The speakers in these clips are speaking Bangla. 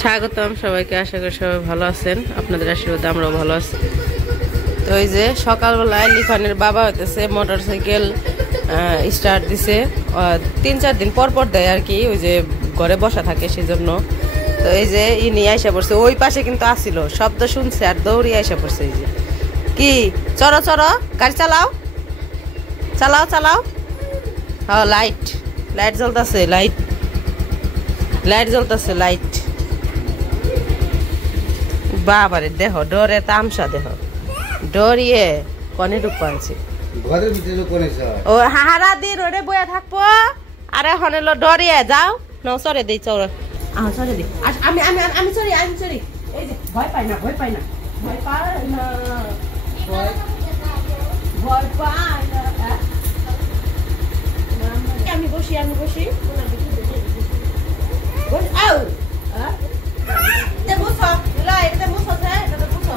স্বাগতম সবাইকে, আশা করি সবাই ভালো আছেন। আপনাদের আশীর্বাদে আমরাও ভালো আছি। তো এই যে সকালবেলায় লিখানের বাবা হইতেছে মোটরসাইকেল স্টার্ট দিছে, 3-4 দিন পর পর দেয় আর কি, ওই যে ঘরে বসা থাকে সেজন্য। তো এই যে ইনি আইসা পড়ছে, ওই পাশে কিন্তু আসিল, শব্দ শুনছে আর দৌড়ি আইসা পড়ছে। এই যে কি চলো চলো গাড়ি চালাও চালাও চালাও। হ্যাঁ লাইট লাইট জ্বলতেছে, লাইট লাইট জ্বলতেছে লাইট। বাবারে দেহ ডরে তামসা, দেহ ডরিয়ে কনে ঢুক আনছে ঘরের ভিতরে কোনে ও হাহারা দি রোডে বয়া থাকবো। আরে হনেলো ডরিয়ে যাও ন সরে দেই চল সরে দি। আমি আমি আমি সরি আমি সরি। এই যে ভয় পাই না ভয় পাই না ভয় পাই না ভয় ভয় পাই না। আমি বসি আমি বসি আও মুছো লাই এটা মুছো এটা মুছো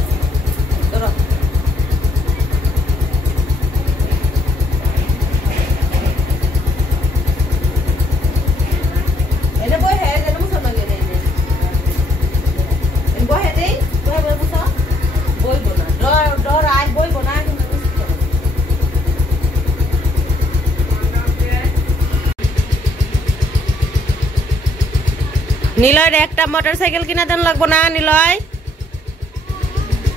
ধরো। এটা বই হে এটা মুছো না গেলে এই বই হে দেই বই মুছো বইবো না ডর আই বইবো না কিন্তু মুছো। নিলয় একটা মোটরসাইকেল কিনা দেন লাগবো না? নিলয়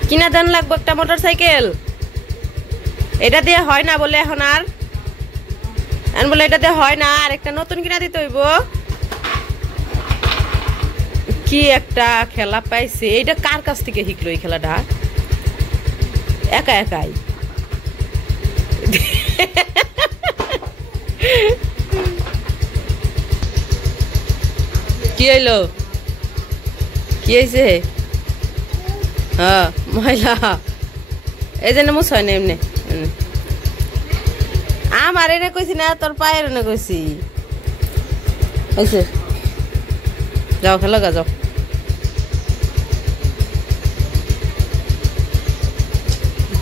কিনা দেন লাগবো একটা মোটরসাইকেল। এটা দিয়ে হয় না বলে এখন আর বলে এটা দিয়ে হয় না, আর একটা নতুন কিনা দিতে হইব। কি একটা খেলা পাইছে, এইটা কার কাছ থেকে শিখলো এই খেলাটা? একা একাই কি হইলো? কি হয়েছে? হ্যাঁ মহিলা এই জন্য মুছ হয় না এমনি। আমার এনে কইছি না, তোর পায়ের এনে কইছি। হয়েছে যাও খেলো গা যাও।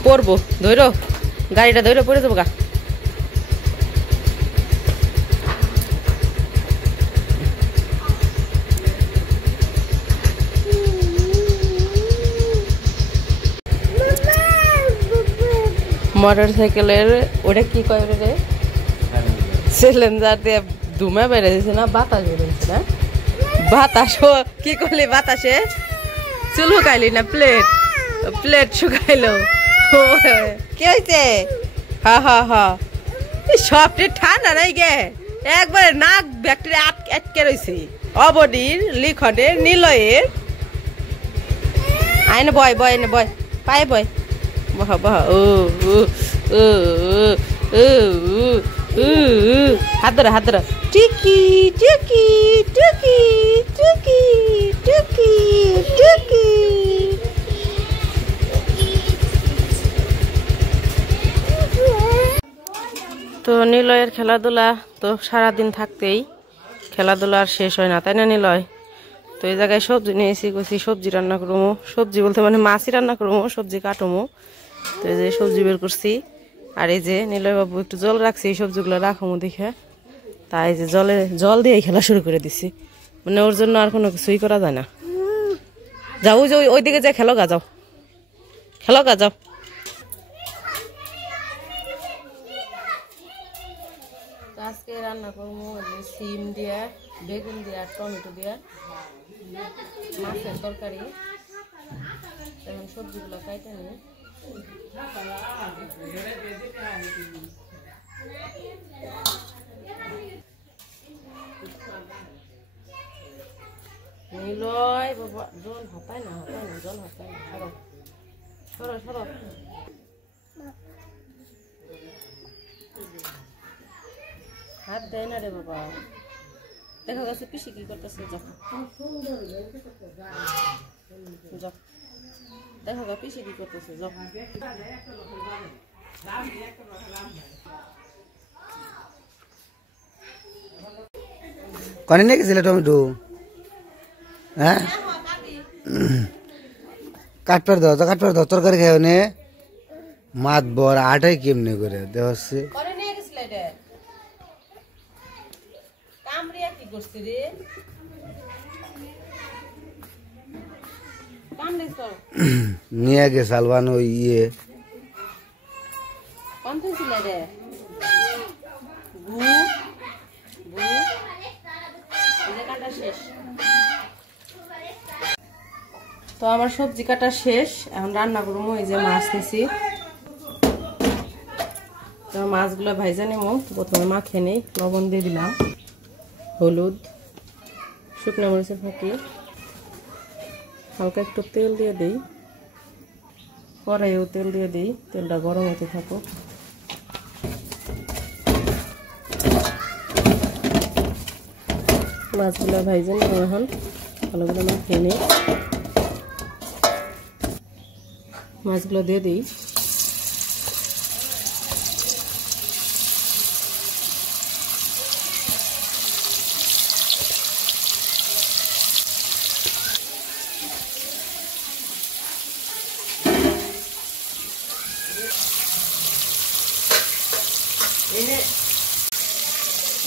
পড়বো ধৈর গাড়িটা ধৈর পড়ে যাবো গা। মোটরসাইকেলের ওটা কি কয় রে? সিলিন্ডার দিয়ে ধুমা বেড়ে দিছে না, বাতাস বেরোচ্ছে না? বাতাস কি করলি? বাতাসে চুল শুকাইলি না? প্লেট প্লেট শুকাইলো। কি হয়েছে? হা হা হা সবটি ঠান্ডা নাই গে, একবারে নাক ব্যাকটেরিয়া আটকে রয়েছে। অবনীর, লিখনের, নিলয়ের। আইনে বয় বয় এনে বয় পায়ে বয় বাহ বাহ। ও হাত ধরে হাত ধরে টিকি টিকি টিকি টিকি টিকি টিকি। তো নিলয়ের খেলাধুলা তো সারাদিন থাকতেই, খেলাধুলা আর শেষ হয় না, তাই না নিলয়? তো এই জায়গায় সবজি নিয়েছি, কইছি সবজি রান্না করবো। সবজি বলতে মানে মাছই রান্না করবো, সবজি কাটবো। তো এই যে সবজি বের করছি, আর এই যে নিলয় বাবু একটু জল রাখছি এই সবজিগুলো রাখবো দেখে, তাই যে জল দিয়ে খেলা শুরু করে দিছি। মানে ওর জন্য আর কোনো কিছুই করা যায় না। যাও ওই যে ওইদিকে যাই খেলো গা, যাও খেলো গা যাও। আজকে রান্না করবো সিম দিয়া, বেগুন দিয়া, টমেটো দিয়া মাছের তরকারি। এখন সবজিগুলো কাইটা নিই। নিলয় বাবা জল হতায় না জল হতায় না। সরো সরো সরো। হাত দেয় না রে বাবা। দেখা গেছে পিসি কি করতেছে, দেখা গা পিসি কি করতেছে। কনে নিয়ে গেছিলে টমেটো? হ্যাঁ কাটপার দাও তো, কাটপার দাও, তরকারি খাও নে। মাত বর আটাই কেমনে করে দেওয়া হচ্ছে। কামড়িয়া কি করছে রে? নিয়ে গেছে আলবান ওই ইয়ে তো আমার সবজি কাটা শেষ, এখন রান্না করবো। এই যে মাছ নিছি, তো মাছগুলো ভাইজা নেবো। প্রথমে মাখে নেই, লবণ দিয়ে দিলাম, হলুদ, শুকনো মরিচের ফাঁকি, হালকা একটু তেল দিয়ে দিই, কড়াইয়েও তেল দিয়ে দিই, তেলটা গরম হতে থাকো। মাছগুলো ভাইজা নেবো, এখন ভালো করে মাখিয়ে নিই। মাছগুলো দিয়ে দিই,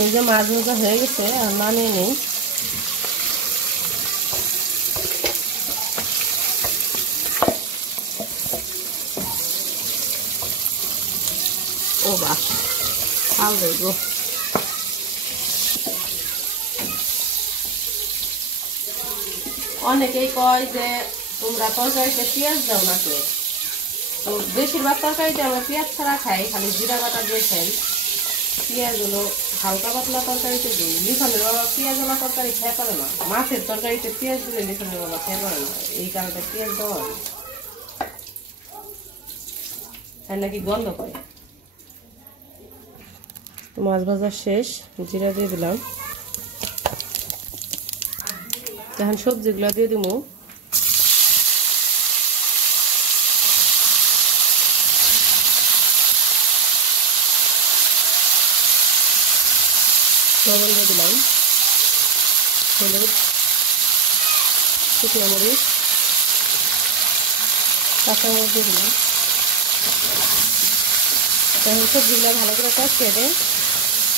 এই যে মাছ ভাজা হয়ে গেছে, আর নামিয়ে নেই। ও বাহ, ভাল দেখবো। অনেকেই কয় যে তোমরা তরকারিতে পেঁয়াজ দাও না কে, তো বেশিরভাগ তরকারিতে আমরা পেঁয়াজ ছাড়া খাই, খালি জিরা বাটা দিয়ে খাই। পেঁয়াজ হলো হালকা পাতলা তরকারিতে দিই। লিখনের বাবা পেঁয়াজ ওলা তরকারি খেয়ে পারে না, মাছের তরকারিতে পেঁয়াজ দিলে লিখনের বাবা খেয়ে পারে না, এই কারণে পেঁয়াজ দেওয়া হয়, তাই নাকি গন্ধ করে। মাছ ভাজা শেষ, জিরা দিয়ে দিলাম। এখন সবজিগুলো দিয়ে দিব। লবণ দিয়ে দিলাম, হলুদ, শুকনো মরিচ, কাঁচা মরিচ দিয়ে দিলাম। এখন সবজিগুলো ভালো করে কষিয়ে দেয়।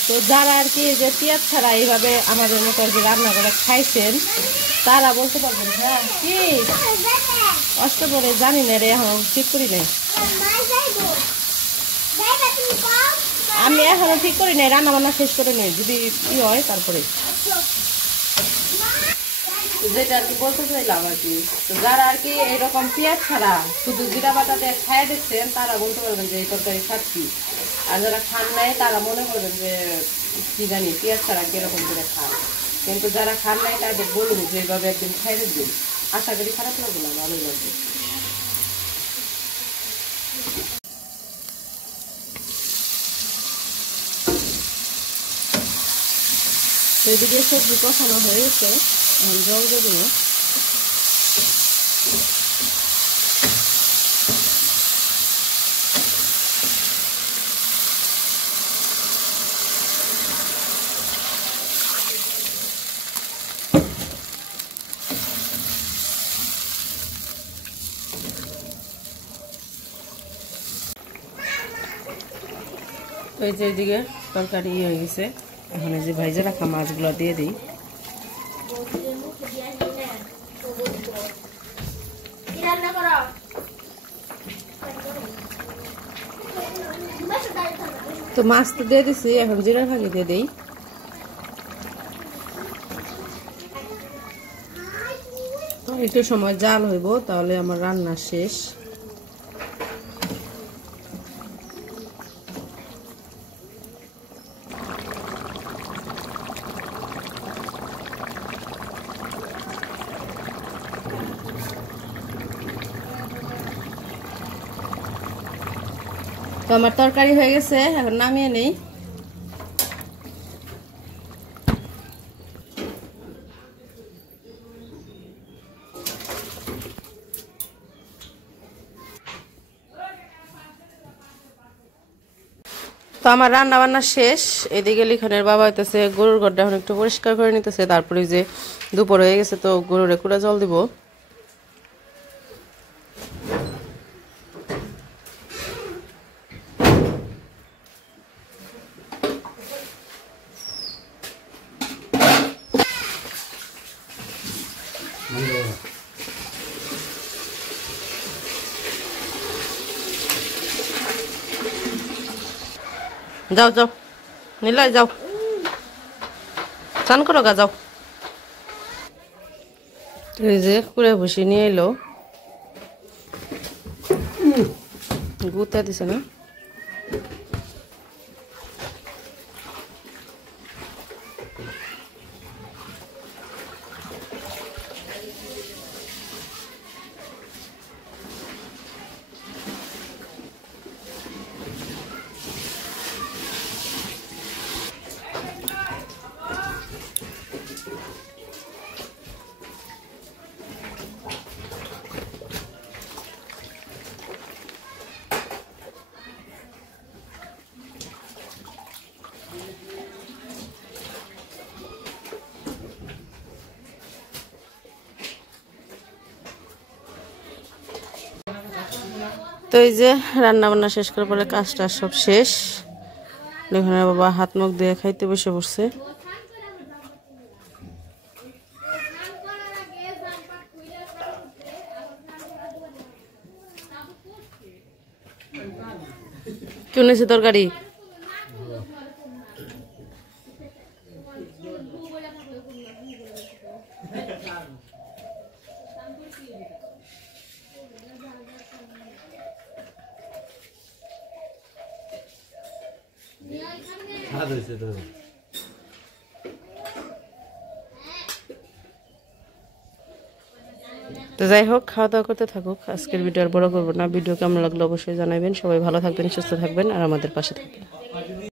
তো যারা আর কি যে পেঁয়াজ ছাড়া এইভাবে আমাদের মতো আর কি রান্না করে খাইছেন, তারা বলতে পারবেন। হ্যাঁ কি কষ্ট করে জানি না রে, এখন ঠিক করি নাই, আমি এখনো ঠিক করি নাই, রান্না বান্না শেষ করে নেই, যদি ই হয় তারপরে যেটা আর কি বলতে চাইলাম আর কি। তো যারা আর কি এইরকম পেঁয়াজ ছাড়া শুধু জিরা বাটা দিয়ে খাই দেখছেন, তারা বলতে পারবেন যে এই তরকারি খাচ্ছি। আর যারা খান নাই তারা মনে করবেন যে কি জানি পেঁয়াজ ছাড়া কিরকম করে খান। কিন্তু যারা খান নাই তাদের বলুন যে এইভাবে একদিন খাই দেখবেন, আশা করি খারাপ লাগবে না, ভালোই লাগবে। তো এদিকে সবজি কষানো হয়ে গেছে, এখন জল দিয়ে দিব। এই যে এদিকে তরকারি হয়ে গেছে, এখন এই যে ভাইজে রাখা মাছগুলো দিয়ে দিই। তো মাছ তো দিয়ে দিছি, এখন জিরা ফাঁকি দিয়ে দিই। একটু সময় জাল হইব, তাহলে আমার রান্না শেষ। তো আমার তরকারি হয়ে গেছে, এখন নামিয়ে নেই। তো আমার রান্না বান্না শেষ। এদিকে লিখনের বাবা হইতেছে গরুর ঘরটা এখন একটু পরিষ্কার করে নিতেছে, তারপরে যে দুপুর হয়ে গেছে, তো গরুরে কুড়া জল দিব। যাও যাও নিলয় যাও, চান করো গা যাও। এই যে কুড়ে ভুসি নিয়ে এলো, গুতা দিছে না। তো এই যে রান্না বান্না শেষ করার পরে কাজটা সব শেষ। এখানে বাবা হাত মুখ দিয়ে খাইতে বসে পড়ছে। কেউ নেছে তরকারি? তো যাই হোক, খাওয়া দাওয়া করতে থাকুক। আজকের ভিডিও আর বড় করবো না। ভিডিও কেমন লাগলো অবশ্যই জানাবেন। সবাই ভালো থাকবেন, সুস্থ থাকবেন আর আমাদের পাশে থাকবেন।